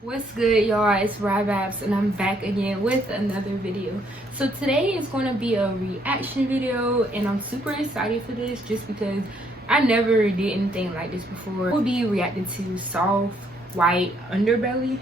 What's good, y'all? It's RyeeVibez and I'm back again with another video. So today is going to be a reaction video and I'm super excited for this just because I never did anything like this before. We'll be reacting to Soft White Underbelly.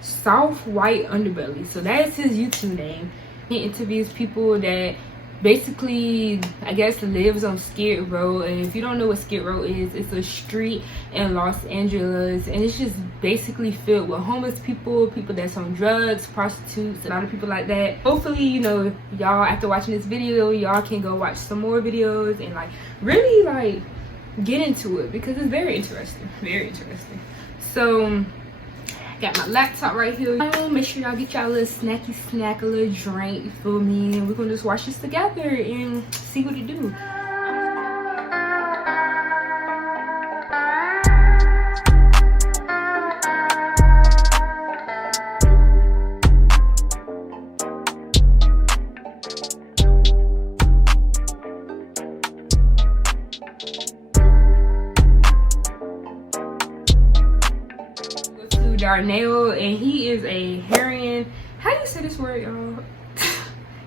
Soft White Underbelly. So that is his YouTube name. He interviews people that basically, I guess, lives on Skid Row. And if you don't know what Skid Row is, it's a street in Los Angeles, and it's just basically filled with homeless people, people that's on drugs, prostitutes, a lot of people like that. Hopefully, you know, y'all, after watching this video, y'all can go watch some more videos and like really like get into it because it's very interesting, very interesting. So got my laptop right here. Make sure y'all get y'all a little snacky snack, a little drink, you feel me? And we're gonna just watch this together and see what it do. Darnell, and he is a heroin. How do you say this word, y'all?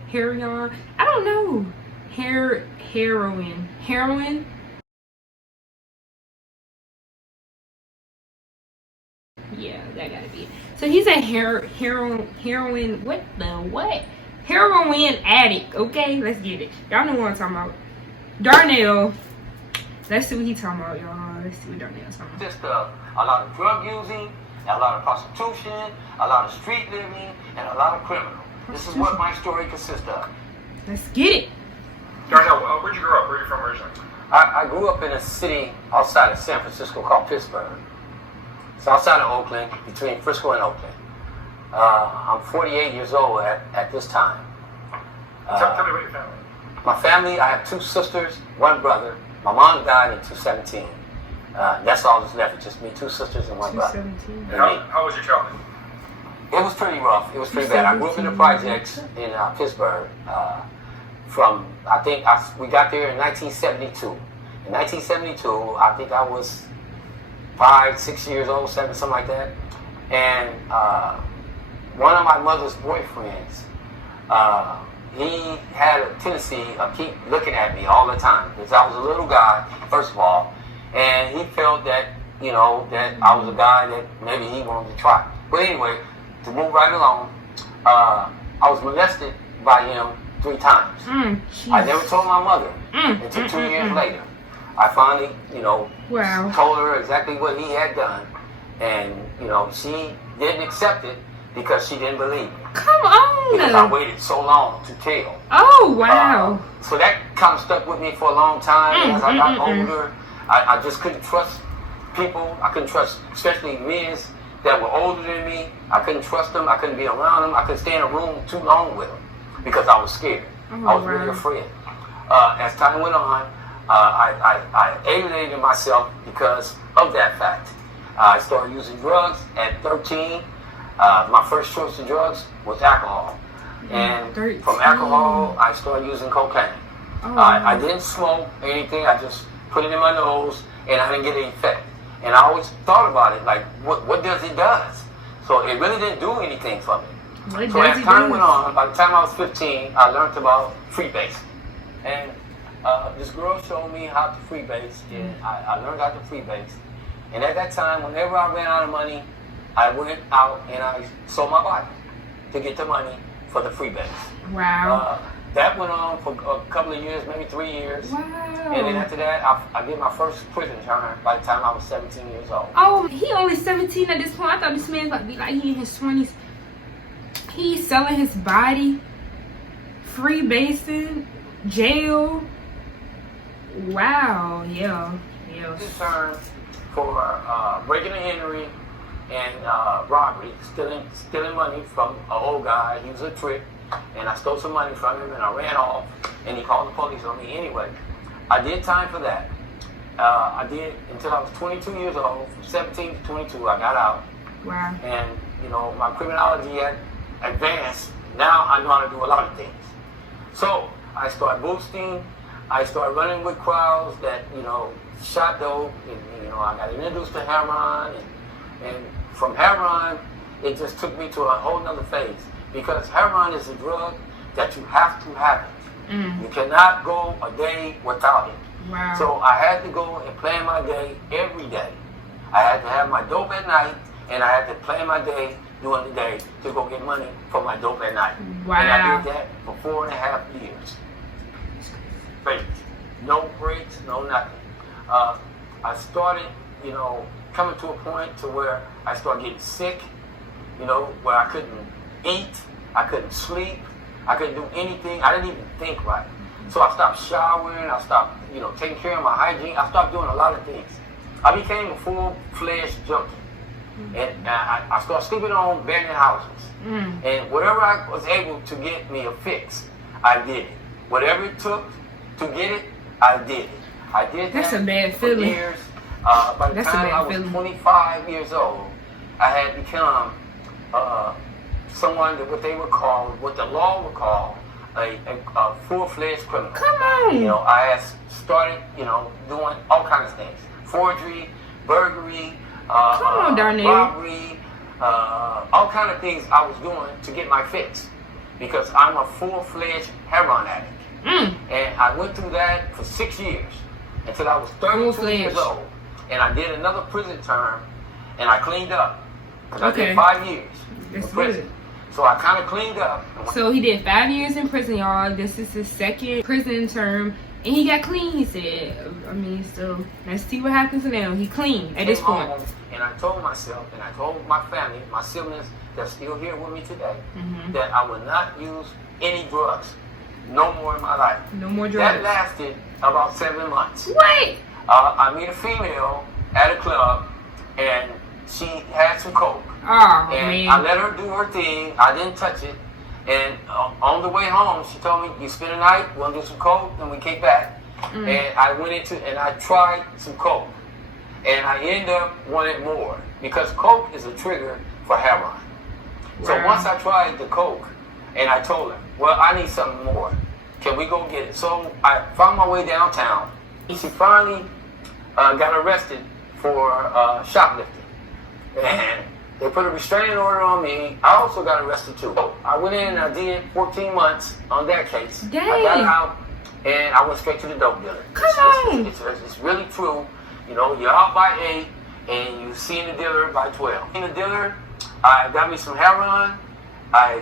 Heroin? I don't know. Heroin. Yeah, that gotta be it. So he's a heroin. What the what? Heroin addict. Okay, let's get it. Y'all know what I'm talking about. Darnell. Let's see what he's talking about, y'all. Let's see what Darnell's talking about. Just a lot of drug using, a lot of prostitution, a lot of street living, and a lot of criminal. This is what my story consists of. Let's get it. Darnell, where'd you grow up? Where are you from originally? I grew up in a city outside of San Francisco called Pittsburgh. It's outside of Oakland, between Frisco and Oakland. I'm 48 years old at this time. Tell me about your family. My family, I have two sisters, one brother. My mom died in 2017. That's all that's left. It's just me, two sisters, and one brother. How was your childhood? It was pretty rough. It was pretty bad. I grew up in the projects in Pittsburgh. We got there in 1972. In 1972, I think I was 5, 6 years old, 7, something like that. And one of my mother's boyfriends, he had a tendency of keep looking at me all the time because I was a little guy, first of all. And he felt that, you know, that I was a guy that maybe he wanted to try. But anyway, to move right along, I was molested by him 3 times. I never told my mother until 2 years later. I finally, you know, told her exactly what he had done. And, you know, she didn't accept it because she didn't believe me. Come on! Because I waited so long to tell. Oh, wow. So that kind of stuck with me for a long time. As I got older, I just couldn't trust people. I couldn't trust, especially men that were older than me. I couldn't trust them. I couldn't be around them. I couldn't stay in a room too long with them because I was scared. I was really afraid. As time went on, I alienated myself because of that fact. I started using drugs at 13. My first choice of drugs was alcohol. And from alcohol, I started using cocaine. I didn't smoke anything. I just put it in my nose, and I didn't get any effect. And I always thought about it, like, what does it does? So it really didn't do anything for me. So as time went on, by the time I was 15, I learned about freebase. And this girl showed me how to freebase, and I learned how to freebase. And at that time, whenever I ran out of money, I went out and I sold my body to get the money for the freebase. Wow. That went on for a couple of years, maybe 3 years. Wow. And then after that, I did my first prison term by the time I was 17 years old. Oh, he only 17 at this point. I thought this man was about to be like he in his 20s. He's selling his body, freebasing, jail. Wow, yeah. This term for breaking and entering and robbery, stealing money from an old guy. He was a trick. And I stole some money from him, and I ran off, and he called the police on me anyway. I did time for that. I did until I was 22 years old. From 17 to 22, I got out. Wow. And, you know, my criminology had advanced. Now I know how to do a lot of things. So I started boosting. I started running with crowds that, you know, shot dope. And, you know, I got introduced to heroin. And from heroin, it just took me to a whole nother phase. Because heroin is a drug that you have to have it. You cannot go a day without it. Wow. So I had to go and plan my day every day. I had to have my dope at night, and I had to plan my day during the day to go get money for my dope at night. Wow. And I did that for 4.5 years. Straight. No breaks, no nothing. I started, coming to a point to where I started getting sick, where I couldn't eat, I couldn't sleep, I couldn't do anything. I didn't even think right. So I stopped showering, I stopped, taking care of my hygiene. I stopped doing a lot of things. I became a full-fledged junkie. And I started sleeping on abandoned houses. And whatever I was able to get me a fix, I did it. Whatever it took to get it, I did it. I did That's that a bad for feeling. years. By the That's a time bad I was feeling. 25 years old, I had become someone that what the law would call a full-fledged criminal. Come on. I had started, doing all kinds of things. Forgery, burglary, Come on, Darnell. robbery, all kind of things I was doing to get my fix. Because I'm a full-fledged heroin addict. And I went through that for 6 years until I was 32 years old. And I did another prison term, and I cleaned up. Because I did 5 years in That's prison. good. So I kind of cleaned up. So he did 5 years in prison, y'all. This is his second prison term. And he got clean, he said. So let's see what happens now. He clean at this point. And I told myself, and I told my family, my siblings that's still here with me today, that I would not use any drugs no more in my life. No more That drugs. lasted about 7 months. What? I met a female at a club, and she had some coke. Oh, And man. I let her do her thing. I didn't touch it. And on the way home, she told me, you spend the night, we'll do some coke, and we came back. And I went and I tried some coke. And I ended up wanting more. Because coke is a trigger for heroin. So Wow. once I tried the coke, and I told her, well, I need something more. Can we go get it? So I found my way downtown. She finally got arrested for shoplifting. And they put a restraining order on me. I also got arrested too. I went in and I did 14 months on that case. Dang. I got out and I went straight to the dope dealer. Come on. It's really true. You're out by 8 and you see the dealer by 12. In the dealer, I got me some heroin. I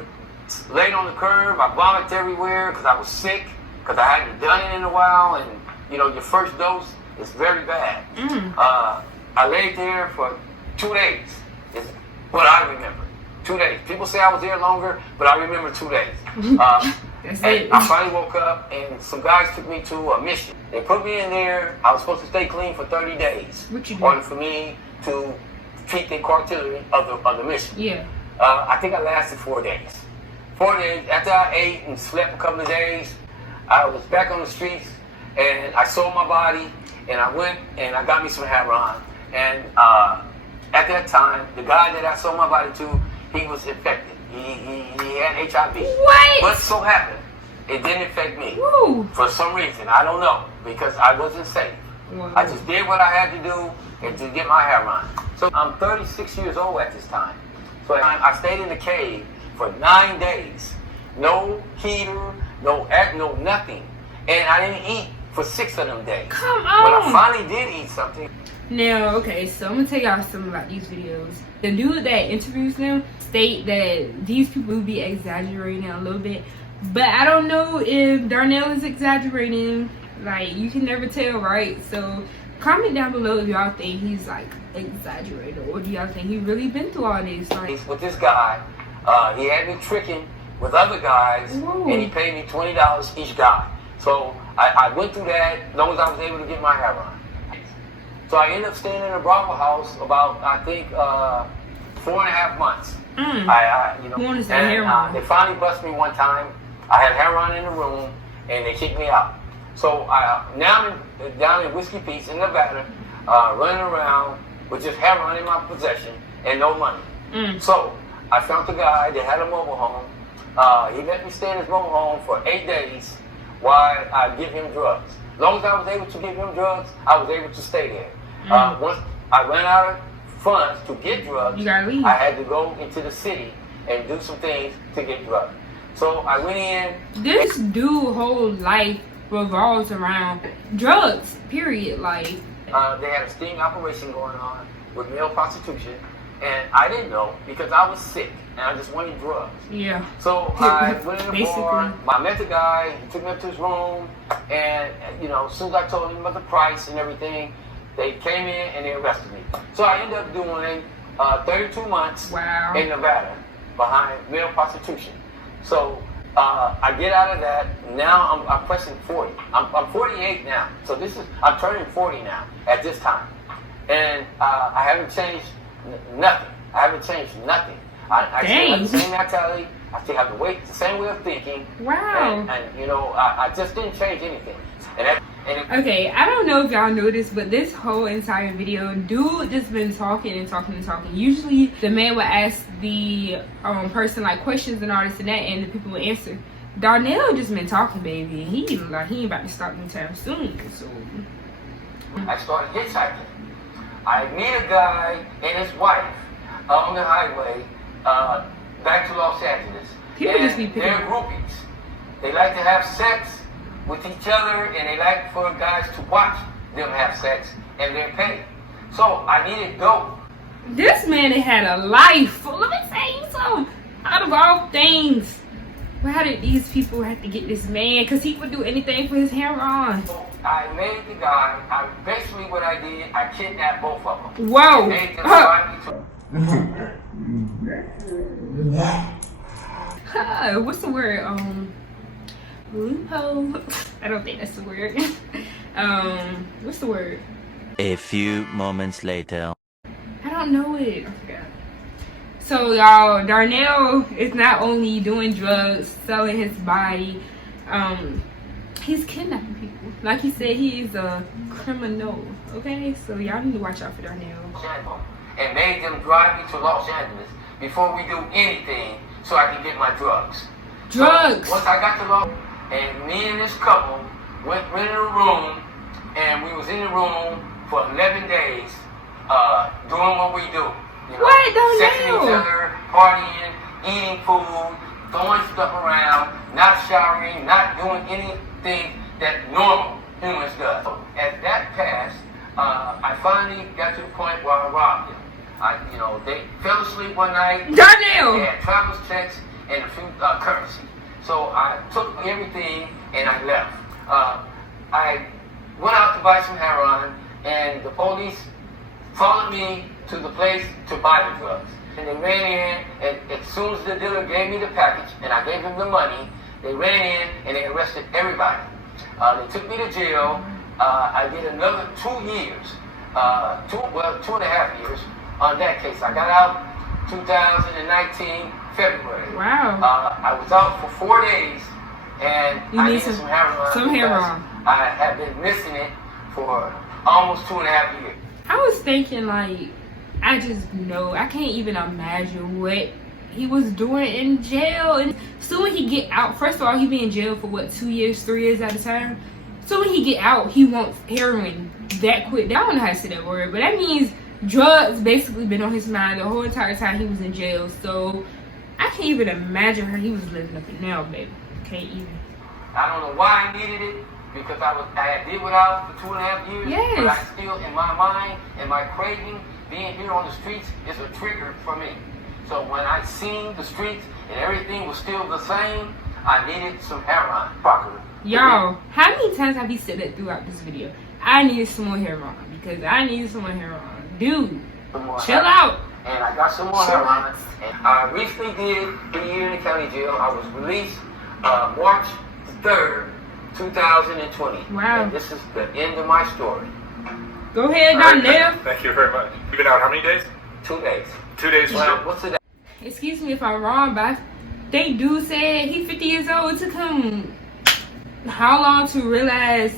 laid on the curb. I vomited everywhere because I was sick, because I hadn't done it in a while. And, your first dose is very bad. I laid there for 2 days. Is what I remember. 2 days. People say I was there longer, but I remember 2 days. That's And it. I finally woke up, and some guys took me to a mission. They put me in there. I was supposed to stay clean for 30 days. What you in do? order for me to treat the artillery of the mission. Yeah. I think I lasted 4 days. 4 days. After I ate and slept a couple of days, I was back on the streets, and I sold my body, and I went and I got me some heroin. And at that time, the guy that I sold my body to, he was infected. He had HIV. What? What so happened? It didn't affect me. Woo. For some reason. I don't know. Because I wasn't safe. Wow. I just did what I had to do and to get my heroin. So I'm 36 years old at this time. So I stayed in the cave for 9 days. No heater, no nothing. And I didn't eat for 6 of them days. Come When I on. finally did eat something. Now, okay, so I'm gonna tell y'all something about these videos. The dude that interviews them state that these people will be exaggerating a little bit, but I don't know if Darnell is exaggerating. Like, you can never tell, right? So comment down below if y'all think he's like exaggerating, or do y'all think he really been through all this? Like, With this guy, he had me tricking with other guys, Whoa. and he paid me $20 each guy. So I went through that as long as I was able to get my heroin. So I ended up staying in a Bravo house about, I think, 4.5 months. You wanted some heroin. They finally busted me one time. I had heroin in the room, and they kicked me out. So now I'm down in Whiskey Pete's in Nevada, running around with just heroin in my possession and no money. So I found the guy that had a mobile home. He let me stay in his mobile home for 8 days while I give him drugs. As long as I was able to give him drugs, I was able to stay there. Once I ran out of funds to get drugs, you gotta leave. I had to go into the city and do some things to get drugs. So I went in. This dude's whole life revolves around drugs, period. Like, they had a sting operation going on with male prostitution, and I didn't know because I was sick and I just wanted drugs. yeah. So I went in the bar. I met the guy. He took me up to his room, and you know, as soon as I told him about the price and everything, they came in and they arrested me. So I ended up doing 32 months Wow. in Nevada behind male prostitution. So I get out of that. Now I'm pressing 40. I'm 48 now. So I'm turning 40 now at this time, and I haven't changed nothing. I haven't changed nothing. I still have the same mentality. I still have the same way of thinking. Wow. And you know, I just didn't change anything. Okay, I don't know if y'all noticed, but this whole entire video, dude just been talking and talking and talking. Usually the man would ask the person like questions and all this and that, and the people would answer. Darnell just been talking, baby. He ain't about to stop anytime soon. So I started hitchhiking. I meet a guy and his wife on the highway back to Los Angeles. People and just be picking they're up. groupies. They like to have sex with each other, and they like for guys to watch them have sex, and they're paid. So I needed dope. this man had a life. Let me tell you something. Out of all things, why did these people have to get this man? Because he would do anything for his heroin. So I made the guy. Basically what I did, I kidnapped both of them. Whoa. I made them drive me to What's the word? Loophole. I don't think that's the word. What's the word? A few moments later. I don't know it. I forgot. So y'all, Darnell is not only doing drugs, selling his body, he's kidnapping people. Like he said, he is a criminal. Okay, so y'all need to watch out for Darnell. And made them drive me to Los Angeles before we do anything so I can get my drugs. Drugs. So once I got to Los Angeles, and me and this couple rented a room, and we was in the room for 11 days doing what we do. You know, What? Don't sexing know. each other, partying, eating food, throwing stuff around, not showering, not doing anything that normal humans do. So as that passed, I finally got to the point where I robbed them. They fell asleep one night. Darnell. They had traveler's checks and a few currency. So I took everything and I left. I went out to buy some heroin, and the police followed me to the place to buy the drugs. And they ran in, and as soon as the dealer gave me the package and I gave him the money, they ran in and they arrested everybody. They took me to jail. I did another 2 years, 2.5 years on that case. I got out 2019 February. Wow. I was out for 4 days, and You I need needed some heroin. some because heroin. I have been missing it for almost 2.5 years. I was thinking, like, I just know, I can't even imagine what he was doing in jail. And so when he get out, first of all, he be in jail for what, 2 years, 3 years at a time. So when he get out, he wants heroin that quick. I don't know how to say that word, but that means drugs basically been on his mind the whole entire time he was in jail. So I can't even imagine how he was living up in now, baby. Can't even. I don't know why I needed it, because I did without for 2.5 years. Yes. But I still, in my mind and my craving, being here on the streets is a trigger for me. So when I seen the streets and everything was still the same, I needed some heroin. Y'all, how many times have you said that throughout this video? I need some more heroin because I need some more heroin. Dude, chill out. And I got some more heroin. And I recently did 3 years in the county jail. I was released March 3rd, 2020. Wow. And this is the end of my story. Go ahead, All right, Darnell. Thank you very much. You've been out how many days? 2 days. 2 days. Well, what's the Excuse me if I'm wrong, but I think dude said he's 50 years old. It took him how long to realize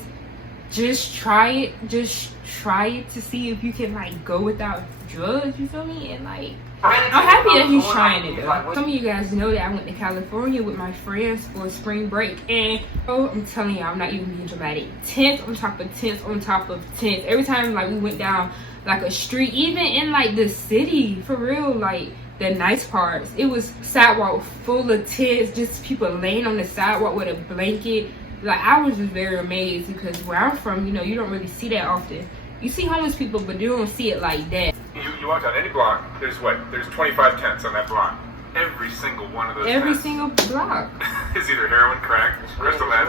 just try it to see if you can like go without drugs, you feel me? And like I'm happy that he's trying it though. Some of you guys know that I went to California with my friends for spring break, and oh, I'm telling you, I'm not even being dramatic. Tents on top of tents on top of tents. Every time like we went down like a street, even in like the city, for real, like the nice parts. It was sidewalk full of tents, just people laying on the sidewalk with a blanket. Like, I was just very amazed, because where I'm from, you know, you don't really see that often. You see homeless people, but you don't see it like that. You walk down any block, there's 25 tents on that block. Every single one of those tents Single block is either heroin, crack, crystal meth.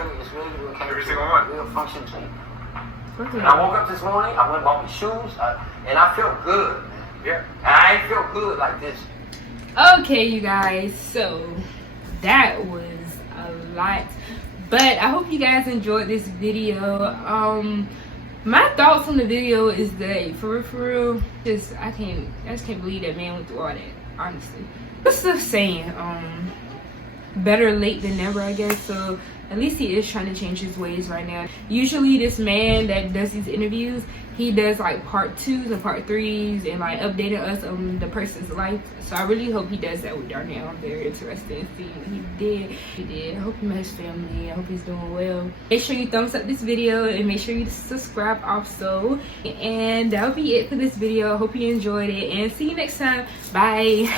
Every single one. Real function team. And I woke up this morning, I went and bought my shoes, and I felt good, man. Yeah. And I ain't felt good like this. Okay, you guys, so that was a lot, but I hope you guys enjoyed this video. My thoughts on the video is that for real, I just can't believe that man went through all that, honestly. What's the saying? Better late than never, I guess. So at least he is trying to change his ways right now. Usually this man that does these interviews, he does like part 2s and part 3s and like updating us on the person's life. So I really hope he does that with Darnell. I'm very interested in seeing what he did. I hope he met his family. I hope he's doing well. Make sure you thumbs up this video and make sure you subscribe also. And that'll be it for this video. I hope you enjoyed it, and see you next time. Bye.